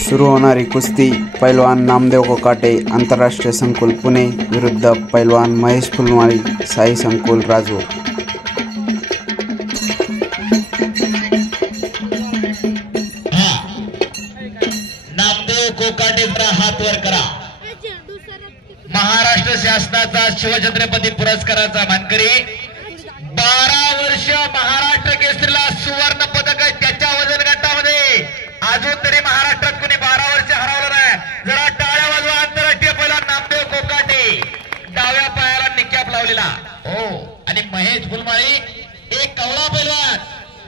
सुरू होणारी कुस्ती पैलवान नामदेव कोकाटे आंतरराष्ट्रीय संकुल पुणे विरुद्ध पैलवान महेश फुलमाळी साई संकुल राजूर। नामदेव कोकाटे हात वर करा। महाराष्ट्र शासनाचा शिवछत्रपती पुरस्काराचा मानकरी 12 वर्ष महाराष्ट्र केसरीला सुवर्ण पदक आहे त्याच्या वजन गटामध्ये। अजून तरी महाराष्ट्रात कोणी 12 वर्ष हरवलं नाही। जरा टाळ्या वाजवा आंतरराष्ट्रीय पैलवान नामदेव कोकाटे, डाव्या पायाला निकॅप लावलेला हो। आणि महेश फुलमाळी एक कवळा पैलवान,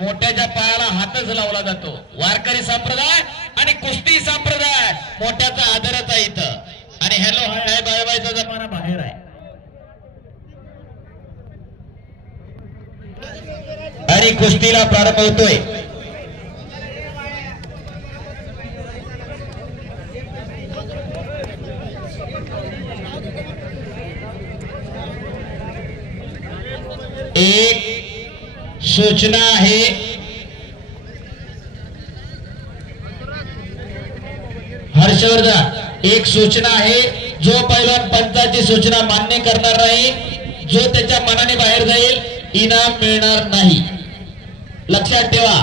मोठ्याच्या पायाला हातच लावला जातो। वारकरी संप्रदाय आणि कुस्ती संप्रदाय मोठ्याचा आदरच आहे इथं। आणि हॅलो हाय हाय बाय बायचा जमाना बाहेर आहे। आणि कुस्तीला प्रारंभ होतोय। एक सूचना आहे, हर्षवर्धन, एक सूचना आहे, जो पैलवान पंचाची सूचना मान्य करणार नाही, जो त्याच्या मनाने बाहेर जाईल इनाम मिळणार नाही। लक्षात ठेवा,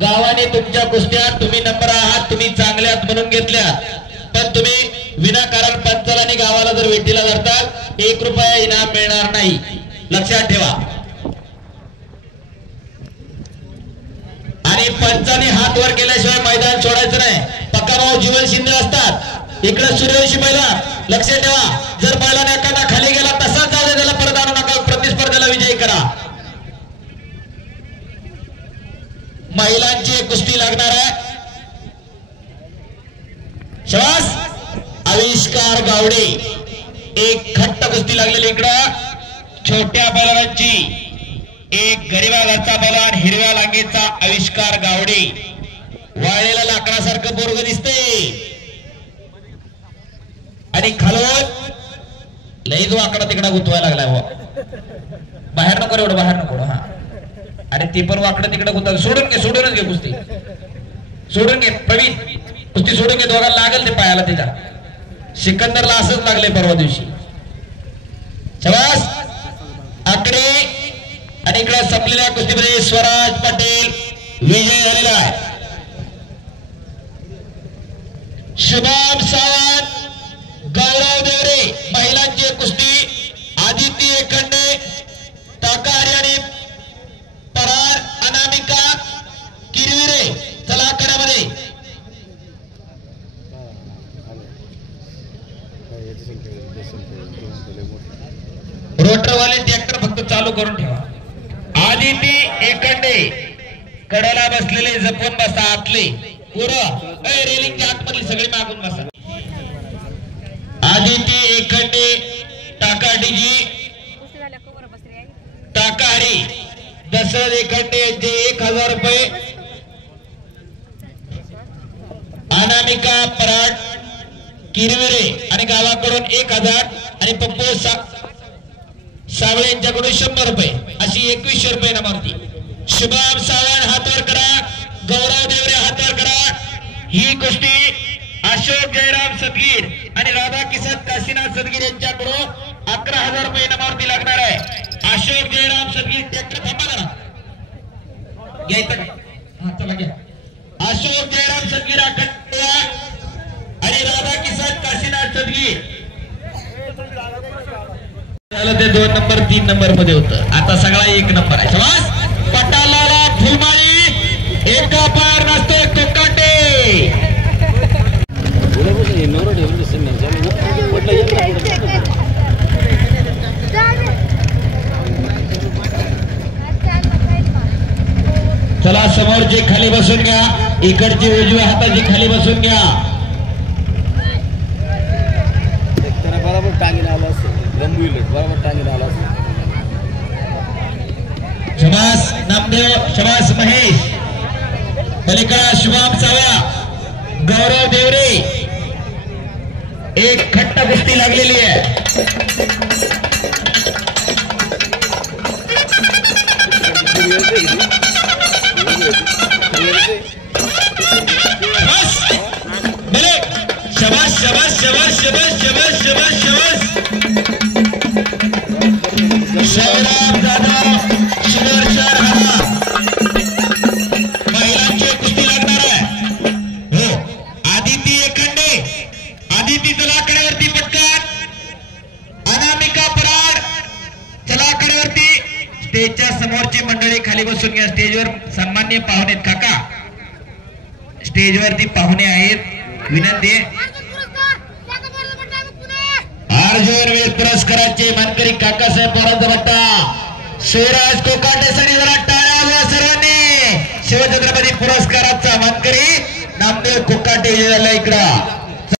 गावाने तुमच्या कुस्त्यात तुम्ही नंबर आहात, तुम्ही चांगल्यात म्हणून घेतल्या, पण तुम्ही विनाकारण पंचाला आणि गावाला जर वेटीला धरताल 1 रुपया इनाम मिळणार नाही। लक्षात ठेवा। आणि पंचाने हात वर केल्याशिवाय मैदान सोडायचं नाही। पक्काभाऊ जीवन शिंदे असतात, इकडे सूर्यवंशी पैलवान, लक्षात ठेवा, जर पैलवान एखादा खाली गेला तसाच जाऊ दे, त्याला परत आणू नका, प्रतिस्पर्धेला विजयी करा। महिलांची कुस्ती लागणार आहे। शाबास, आविष्कार गावडे, एक खट्ट कुस्ती लागलेली इकडं छोट्या पैलवानांची, एक गरीबाघाचा पैलवान हिरव्या लांगीचा आविष्कार गावडे, वाळलेला लाकडासारखं पोरग दिसते आणि खालून लई जो आकडा तिकडा गुतवायला लागलाय हो। बाहेर नको एवढं, बाहेर नको हा। अरे ती पण वाकडं तिकडे गुंता, सोडून घे, सोडूनच घे कुस्ती, सोडून घे प्रवीण, कुस्ती सोडून घे, दोघांना लागेल ते पायाला त्याच्या। सिकंदरला असंच लागले परवा दिवशी। शाबास, आकडे। आणि इकडे संपलेल्या कुस्तीमध्ये स्वराज पाटील विजय झालेला आहे। शुभम सावंत, गौरव देवरे महिलांची कुस्ती, आदिती एकंडे, ताकारी आणि परार, अनामिका किरविरे, चला कड्यामध्ये। रोटरवाले ट्रॅक्टर फक्त चालू करून ठेवा। आदिती एकंडे कड्याला बसलेले जपून बसा, आतले पुरं रेलिंगच्या आतमधली सगळी मागून बसा। आदिती एकंडे, टाकाडीजी, टाकारी, दशरथ एकंडे यांचे 1000 रुपये, अनामिका पराड किरविरे आणि गावाकडून 1000 आणि पप्पू सावळे यांच्याकडून 100 रुपये, अशी 2100 रुपये नामावरती। शुभम सावंत हातवर करा, गौरव देवरे हातवर करा। ही कुस्ती अशोक जयराम सदगीर आणि राधा किसन काशीनाथ सदगीर यांच्याकडून 11000 रुपये नामावरती लागणार आहे। अशोक जयराम सदगीर ट्रॅक्टर थांबा ना, घ्यायचं हा, चला घ्या। अशोक जयराम सदगीर आणि राधा किसन काशीनाथ सदगीर झालं, ते 2 नंबर 3 नंबर मध्ये होतं, आता सगळा 1 नंबर आहे। शाबास, पटालाला फुलमाळी, एका पायावर नाचतोय कोकाटे। चला समोरचे खाली बसून घ्या, इकडची उजव्या हाताची खाली बसून घ्या। बरोबर टांगीला आला असतो, बरोबर टांगीला आला असतो। शबास नामदेव, शबास महेश, पलीकडा शुभम सावंत, गौरव देवरे, एक खट्ट कुस्ती लागलेली आहे। बस शबाश शबाश शबाश शबाश शबाश शबाश शौरभ जाधव शिवर शहर हा महिलांची कुस्ती लागणार आहे हो आदिती एखंडे आदिती चला कडेवरती पटकन अनामिका पराड चला कडेवरती स्टेजच्या समोरची मंडळी खाली बसून घ्या स्टेजवर सन्माननीय पाहुणे आहेत काका स्टेजवरती पाहुणे आहेत विनंती अर्जुन वीर पुरस्काराचे मानकरी काकासाहेब पोरांचा बट्टा शिवराज कोकाटेसाठी जरा टाळ्या वाजवा सर्वांनी शिवछत्रपती पुरस्काराचा मानकरी नामदेव कोकाटे झाला इकडं